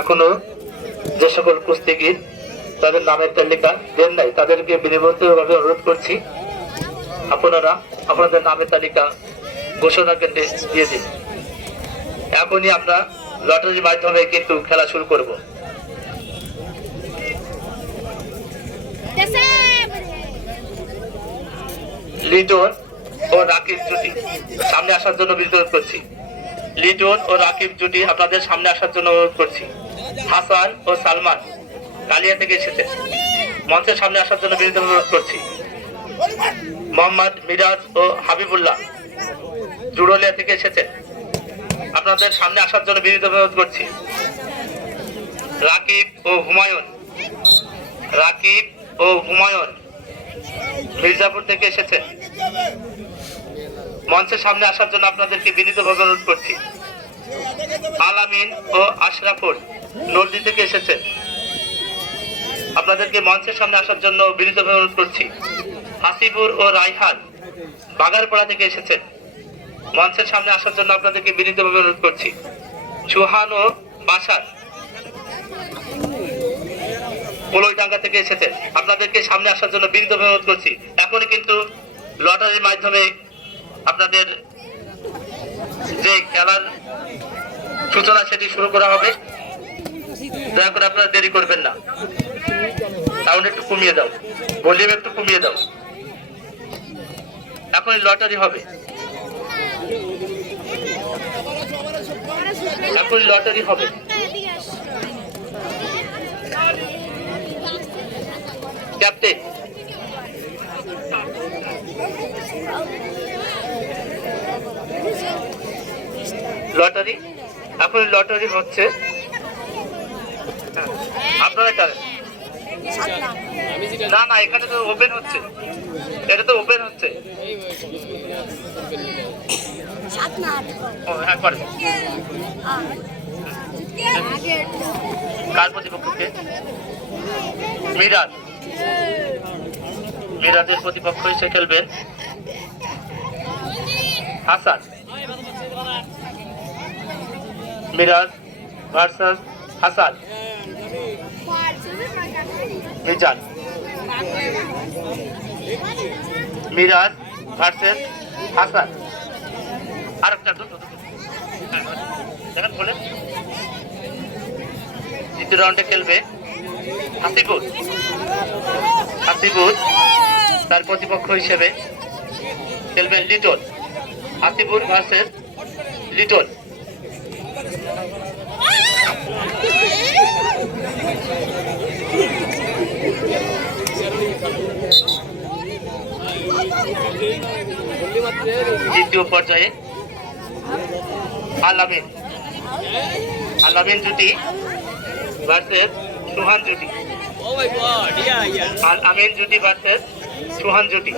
এখনও যে সকল কুস্তিগির তাদের নামের তালিকা দেন নাই, তাদেরকে বিনিময়ভাবে অনুরোধ করছি, আপনারা আপনাদের নামের তালিকা ঘোষণা কেন্দ্রে দিয়ে দিন। এখনই আমরা লটারির মাধ্যমে কিন্তু খেলা শুরু করব। লিটন ও রাকেশ জুটি, সামনে আসার জন্য বিরোধ করছি। লিটন ও রাকিব জুটি আপনাদের সামনে আসার জন্য অনুরোধ করছি। হাসান ও সালমান কালিয়া থেকে এসেছে। মঞ্চের সামনে আসার জন্য বিরোধ অনুরোধ করছি। মোহাম্মদ মিরাজ ও হাবিবুল্লাহ জুড়লিয়া থেকে এসেছে। আপনাদের সামনে আসার জন্য বিরোধ অনুরোধ করছি। রাকিব ও হুমায়ুন, রাকিব ও হুমায়ুন মির্জাপুর থেকে এসেছে। মঞ্চের সামনে আসার জন্য আপনাদেরকে বিনীতভাবে অনুরোধ করছি। আলামিন ও আশরাফুল নদী থেকে এসেছে আপনাদেরকে মঞ্চের সামনে আসার জন্য বিনীতভাবে অনুরোধ করছি। হাসিপুর ও রাইহান বাগারপাড়া থেকে এসেছেন। মঞ্চের সামনে আসার জন্য আপনাদেরকে বিনীতভাবে অনুরোধ করছি। সুহান ও বাসার পোলইডাঙ্গা থেকে এসেছেন। আপনাদেরকে সামনে আসার জন্য বিনীত অনুরোধ করছি। এখনই কিন্তু লটারির মাধ্যমে আপনাদের যে খেলার সূচনা সেটি শুরু করা হবে। দয়া করে আপনারা দেরি করবেন না। সাউন্ড একটু কমিয়ে দাও। ভলিউম একটু কমিয়ে দাও। এখন লটারি হবে। এখন লটারি হবে। Captain lottery? এখন লটারি হচ্ছে। হ্যাঁ, আপনারা জানেন না না এখানে তো ওপেন হচ্ছে। এটা তো ওপেন হচ্ছে। হ্যাঁ করেন। আট। কার প্রতিপক্ষকে? মিরাজ। মিরাজের প্রতিপক্ষ হিসেবে খেলবেন। হাসান। মিরাজ ভার্সাস হাসান। মিজান। মিরাজ ভার্সেস হাসান। আর একটা দেখেন বলেন দ্বিতীয় রাউন্ডে খেলবে হাসিপুর হাসিপুর তার প্রতিপক্ষ হিসেবে খেলবেন লিটন। হাসিপুর ভার্সেস লিটন। দ্বিতীয় পর্যায়ে আলামিন আলামিন জুটি ভার্সেস সুহান জুটি. আল আমিন জুটি ভার্সেস সুহান জুটি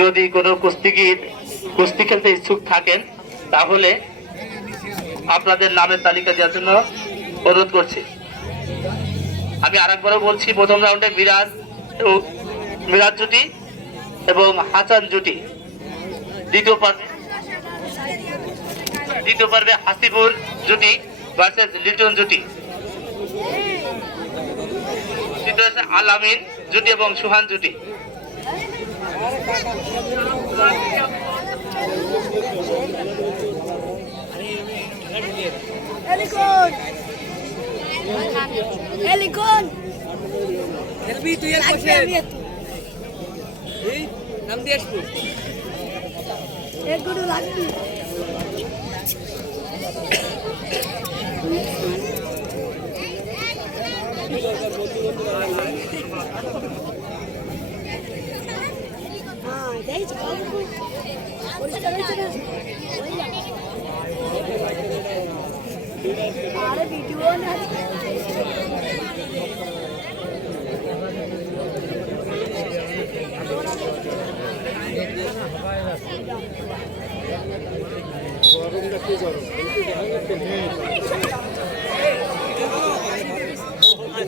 যদি কোনো কুস্তিগির কুস্তি খেলতে ইচ্ছুক থাকেন, তাহলে আপনাদের নামের তালিকা দেওয়ার জন্য অনুরোধ করছি। আমি আরেকবারও বলছি, প্রথম রাউন্ডে মিরাজ মিরাজ জুটি এবং হাসান জুটি। দ্বিতীয় পর্বে দ্বিতীয় পর্বে হাসিপুর জুটি ভার্সেস লিটন জুটি। তৃতীয় আল আমিন জুটি এবং সুহান জুটি। এলিকন খেলবি তুই আমি একটু এই নাম দিয়ে আসব এগুলো লাগবে হ্যাঁ পরিষ্কার হয়েছে না আরে ভিডিও না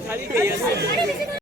খালি খেয়ে আছে